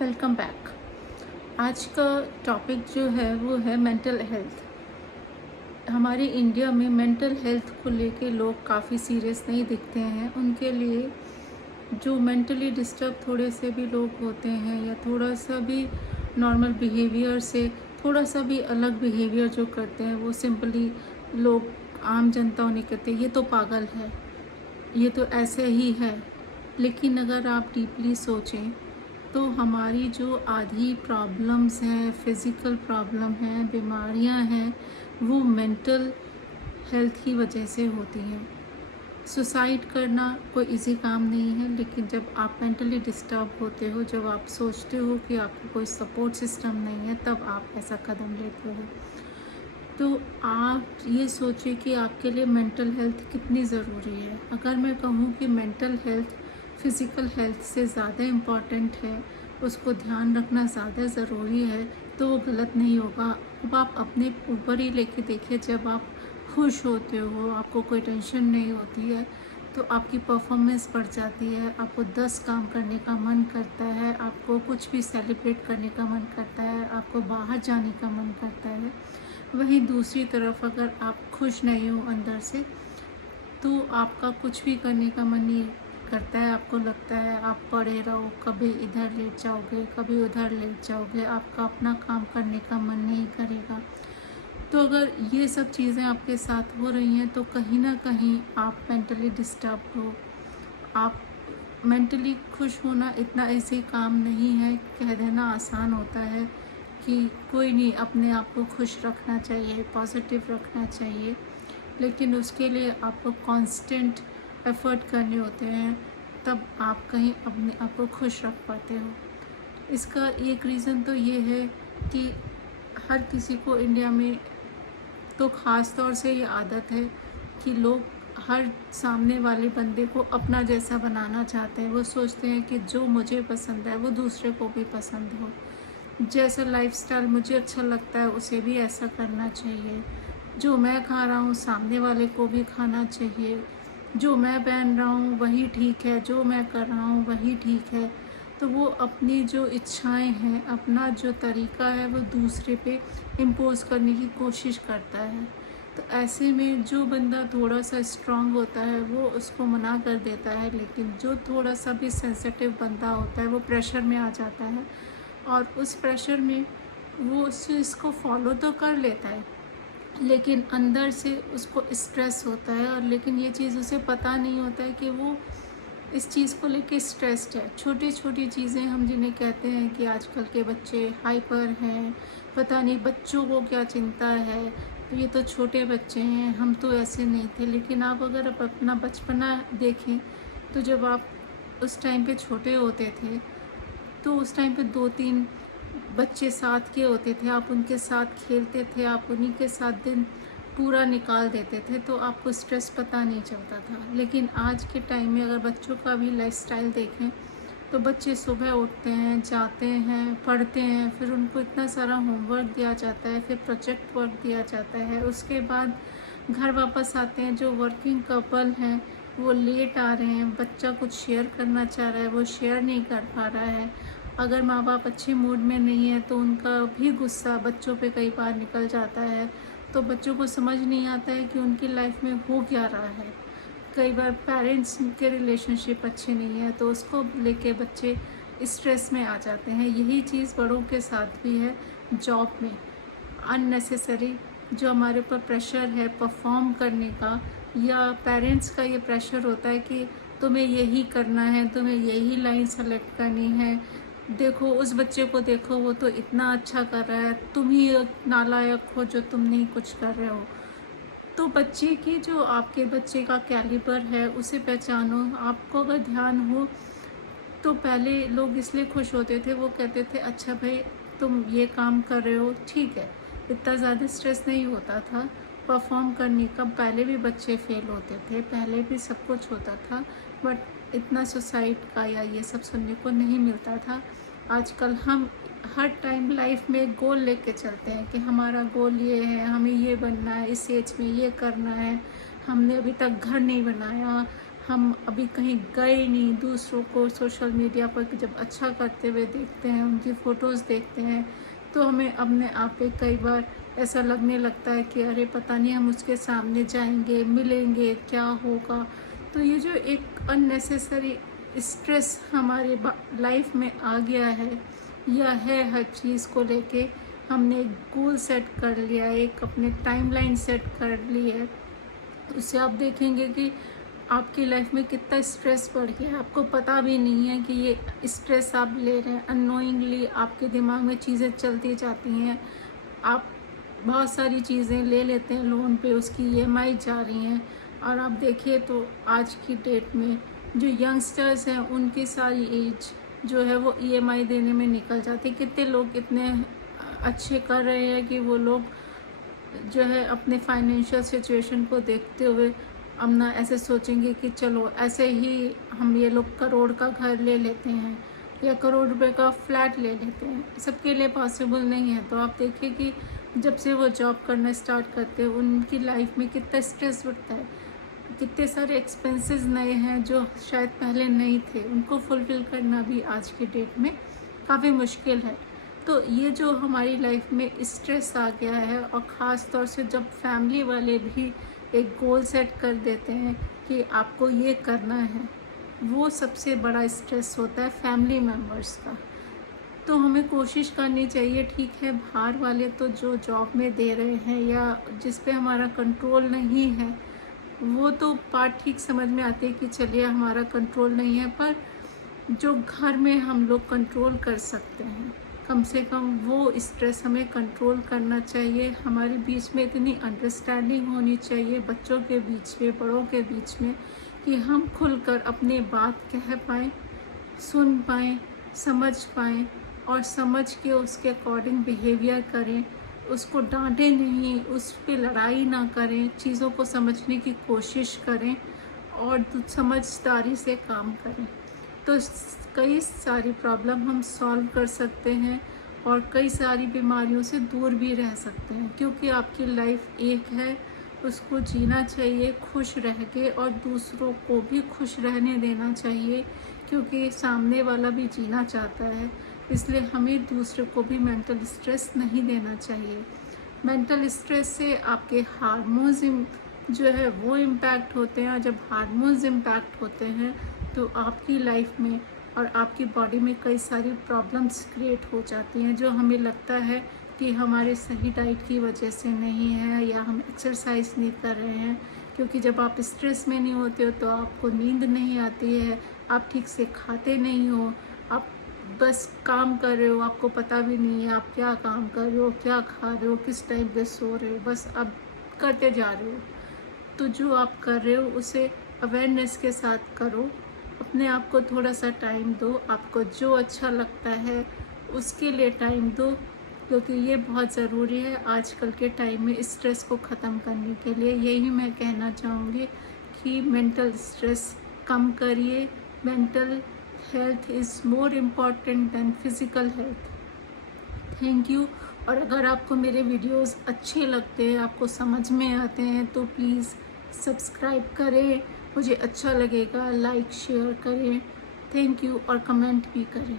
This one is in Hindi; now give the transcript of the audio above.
Welcome back. आज का टॉपिक जो है वो है मेंटल हेल्थ। हमारे इंडिया में मेंटल हेल्थ को लेके लोग काफ़ी सीरियस नहीं दिखते हैं। उनके लिए जो मेंटली डिस्टर्ब थोड़े से भी लोग होते हैं या थोड़ा सा भी नॉर्मल बिहेवियर से थोड़ा सा भी अलग बिहेवियर जो करते हैं, वो सिंपली लोग आम जनता उन्हें कहते हैं ये तो पागल है, ये तो ऐसे ही है। लेकिन अगर आप डीपली सोचें तो हमारी जो आधी प्रॉब्लम्स हैं, फिज़िकल प्रॉब्लम हैं, बीमारियां हैं, वो मेंटल हेल्थ की वजह से होती हैं। सुसाइड करना कोई इजी काम नहीं है, लेकिन जब आप मेंटली डिस्टर्ब होते हो, जब आप सोचते हो कि आपको कोई सपोर्ट सिस्टम नहीं है, तब आप ऐसा कदम लेते हो। तो आप ये सोचिए कि आपके लिए मेंटल हेल्थ कितनी ज़रूरी है। अगर मैं कहूँ कि मेंटल हेल्थ फ़िज़िकल हेल्थ से ज़्यादा इम्पॉर्टेंट है, उसको ध्यान रखना ज़्यादा ज़रूरी है, तो वो गलत नहीं होगा। अब आप अपने ऊपर ही लेके देखिए, जब आप खुश होते हो, आपको कोई टेंशन नहीं होती है, तो आपकी परफॉर्मेंस बढ़ जाती है, आपको 10 काम करने का मन करता है, आपको कुछ भी सेलिब्रेट करने का मन करता है, आपको बाहर जाने का मन करता है। वहीं दूसरी तरफ अगर आप खुश नहीं हो अंदर से, तो आपका कुछ भी करने का मन नहीं करता है। आपको लगता है आप पड़े रहो, कभी इधर लेट जाओगे, कभी उधर लेट जाओगे, आपका अपना काम करने का मन नहीं करेगा। तो अगर ये सब चीज़ें आपके साथ हो रही हैं, तो कहीं ना कहीं आप मेंटली डिस्टर्ब हो। आप मेंटली खुश होना इतना ईज़ी काम नहीं है। कह देना आसान होता है कि कोई नहीं, अपने आप को खुश रखना चाहिए, पॉजिटिव रखना चाहिए, लेकिन उसके लिए आपको कांस्टेंट एफ़र्ट करने होते हैं, तब आप कहीं अपने आप को खुश रख पाते हो। इसका एक रीज़न तो ये है कि हर किसी को इंडिया में तो ख़ास तौर से ये आदत है कि लोग हर सामने वाले बंदे को अपना जैसा बनाना चाहते हैं। वो सोचते हैं कि जो मुझे पसंद है वो दूसरे को भी पसंद हो, जैसा लाइफस्टाइल मुझे अच्छा लगता है उसे भी ऐसा करना चाहिए, जो मैं खा रहा हूँ सामने वाले को भी खाना चाहिए, जो मैं पहन रहा हूँ वही ठीक है, जो मैं कर रहा हूँ वही ठीक है। तो वो अपनी जो इच्छाएं हैं, अपना जो तरीका है, वो दूसरे पे इम्पोज करने की कोशिश करता है। तो ऐसे में जो बंदा थोड़ा सा स्ट्रांग होता है वो उसको मना कर देता है, लेकिन जो थोड़ा सा भी सेंसिटिव बंदा होता है वो प्रेशर में आ जाता है, और उस प्रेशर में वो उस चीज़ को फॉलो तो कर लेता है, लेकिन अंदर से उसको स्ट्रेस होता है। और लेकिन ये चीज़ उसे पता नहीं होता है कि वो इस चीज़ को लेके स्ट्रेस्ड है। छोटी छोटी चीज़ें हम जिन्हें कहते हैं कि आजकल के बच्चे हाइपर हैं, पता नहीं बच्चों को क्या चिंता है, तो ये तो छोटे बच्चे हैं, हम तो ऐसे नहीं थे। लेकिन आप अगर आप अपना बचपना देखें, तो जब आप उस टाइम पे छोटे होते थे, तो उस टाइम पे 2-3 बच्चे साथ के होते थे, आप उनके साथ खेलते थे, आप उन्हीं के साथ दिन पूरा निकाल देते थे, तो आपको स्ट्रेस पता नहीं चलता था। लेकिन आज के टाइम में अगर बच्चों का भी लाइफस्टाइल देखें, तो बच्चे सुबह उठते हैं, जाते हैं, पढ़ते हैं, फिर उनको इतना सारा होमवर्क दिया जाता है, फिर प्रोजेक्ट वर्क दिया जाता है, उसके बाद घर वापस आते हैं। जो वर्किंग कपल हैं वो लेट आ रहे हैं, बच्चा कुछ शेयर करना चाह रहा है वो शेयर नहीं कर पा रहा है। अगर माँ बाप अच्छे मूड में नहीं है तो उनका भी गुस्सा बच्चों पे कई बार निकल जाता है, तो बच्चों को समझ नहीं आता है कि उनकी लाइफ में हो क्या रहा है। कई बार पेरेंट्स के रिलेशनशिप अच्छे नहीं है, तो उसको लेके बच्चे स्ट्रेस में आ जाते हैं। यही चीज़ बड़ों के साथ भी है। जॉब में अननेसेसरी जो हमारे ऊपर प्रेशर है परफॉर्म करने का, या पेरेंट्स का ये प्रेशर होता है कि तुम्हें यही करना है, तुम्हें यही लाइन सेलेक्ट करनी है, देखो उस बच्चे को देखो वो तो इतना अच्छा कर रहा है, तुम ही एक नालायक हो जो तुम नहीं कुछ कर रहे हो। तो बच्चे की जो आपके बच्चे का कैलिबर है उसे पहचानो। आपको अगर ध्यान हो तो पहले लोग इसलिए खुश होते थे, वो कहते थे अच्छा भाई तुम ये काम कर रहे हो ठीक है, इतना ज़्यादा स्ट्रेस नहीं होता था परफॉर्म करने का। पहले भी बच्चे फेल होते थे, पहले भी सब कुछ होता था, बट इतना सुसाइड का या ये सब सुनने को नहीं मिलता था। आजकल हम हर टाइम लाइफ में गोल लेके चलते हैं कि हमारा गोल ये है, हमें ये बनना है, इस एज में ये करना है, हमने अभी तक घर नहीं बनाया, हम अभी कहीं गए नहीं, दूसरों को सोशल मीडिया पर जब अच्छा करते हुए देखते हैं, उनकी फ़ोटोज़ देखते हैं, तो हमें अपने आप पे कई बार ऐसा लगने लगता है कि अरे पता नहीं हम उसके सामने जाएंगे, मिलेंगे, क्या होगा। तो ये जो एक अननेसेसरी स्ट्रेस हमारे लाइफ में आ गया है या है, हर चीज़ को लेके हमने एक गोल सेट कर लिया है, एक अपने टाइमलाइन सेट कर ली है, उससे आप देखेंगे कि आपकी लाइफ में कितना स्ट्रेस बढ़ गया है। आपको पता भी नहीं है कि ये स्ट्रेस आप ले रहे हैं। अननोइंगली आपके दिमाग में चीज़ें चलती जाती हैं। आप बहुत सारी चीज़ें ले लेते हैं लोन पे, उसकी ईएमआई जा रही हैं। और आप देखिए तो आज की डेट में जो यंगस्टर्स हैं उनकी सारी एज जो है वो ईएमआई देने में निकल जाती है। कितने लोग इतने अच्छे कर रहे हैं कि वो लोग जो है अपने फाइनेंशियल सिचुएशन को देखते हुए अब ना ऐसे सोचेंगे कि चलो ऐसे ही हम ये लोग करोड़ का घर ले लेते हैं या करोड़ रुपए का फ्लैट ले लेते हैं। सबके लिए पॉसिबल नहीं है। तो आप देखिए कि जब से वो जॉब करना स्टार्ट करते हैं उनकी लाइफ में कितना स्ट्रेस बढ़ता है, कितने सारे एक्सपेंसेस नए हैं जो शायद पहले नहीं थे, उनको फुलफ़िल करना भी आज की डेट में काफ़ी मुश्किल है। तो ये जो हमारी लाइफ में स्ट्रेस आ गया है, और ख़ास तौर से जब फैमिली वाले भी एक गोल सेट कर देते हैं कि आपको ये करना है, वो सबसे बड़ा स्ट्रेस होता है फैमिली मेम्बर्स का। तो हमें कोशिश करनी चाहिए, ठीक है बाहर वाले तो जो जॉब में दे रहे हैं या जिस पे हमारा कंट्रोल नहीं है, वो तो बात ठीक समझ में आती है कि चलिए हमारा कंट्रोल नहीं है, पर जो घर में हम लोग कंट्रोल कर सकते हैं, कम से कम वो स्ट्रेस हमें कंट्रोल करना चाहिए। हमारे बीच में इतनी अंडरस्टैंडिंग होनी चाहिए, बच्चों के बीच में, बड़ों के बीच में, कि हम खुलकर अपनी बात कह पाएँ, सुन पाएँ, समझ पाएँ और समझ के उसके अकॉर्डिंग बिहेवियर करें। उसको डांटें नहीं, उस पे लड़ाई ना करें, चीज़ों को समझने की कोशिश करें और समझदारी से काम करें। तो कई सारी प्रॉब्लम हम सॉल्व कर सकते हैं और कई सारी बीमारियों से दूर भी रह सकते हैं, क्योंकि आपकी लाइफ एक है, उसको जीना चाहिए खुश रह के और दूसरों को भी खुश रहने देना चाहिए, क्योंकि सामने वाला भी जीना चाहता है। इसलिए हमें दूसरे को भी मेंटल स्ट्रेस नहीं देना चाहिए। मेंटल स्ट्रेस से आपके हार्मोन्स जो है वो इम्पैक्ट होते हैं, और जब हार्मोन्स इम्पैक्ट होते हैं तो आपकी लाइफ में और आपकी बॉडी में कई सारी प्रॉब्लम्स क्रिएट हो जाती हैं, जो हमें लगता है कि हमारे सही डाइट की वजह से नहीं है या हम एक्सरसाइज नहीं कर रहे हैं। क्योंकि जब आप स्ट्रेस में नहीं होते हो तो आपको नींद नहीं आती है, आप ठीक से खाते नहीं हो, आप बस काम कर रहे हो, आपको पता भी नहीं है आप क्या काम कर रहे हो, क्या खा रहे हो, किस टाइम पे सो रहे हो, बस अब करते जा रहे हो। तो जो आप कर रहे हो उसे अवेयरनेस के साथ करो, अपने आप को थोड़ा सा टाइम दो, आपको जो अच्छा लगता है उसके लिए टाइम दो, क्योंकि ये बहुत ज़रूरी है आजकल के टाइम में स्ट्रेस को ख़त्म करने के लिए। यही मैं कहना चाहूँगी कि मेंटल स्ट्रेस कम करिए। Mental health is more important than physical health. Thank you. और अगर आपको मेरे वीडियोस अच्छे लगते हैं, आपको समझ में आते हैं, तो प्लीज़ सब्सक्राइब करें, मुझे अच्छा लगेगा। लाइक शेयर करें, थैंक यू, और कमेंट भी करें।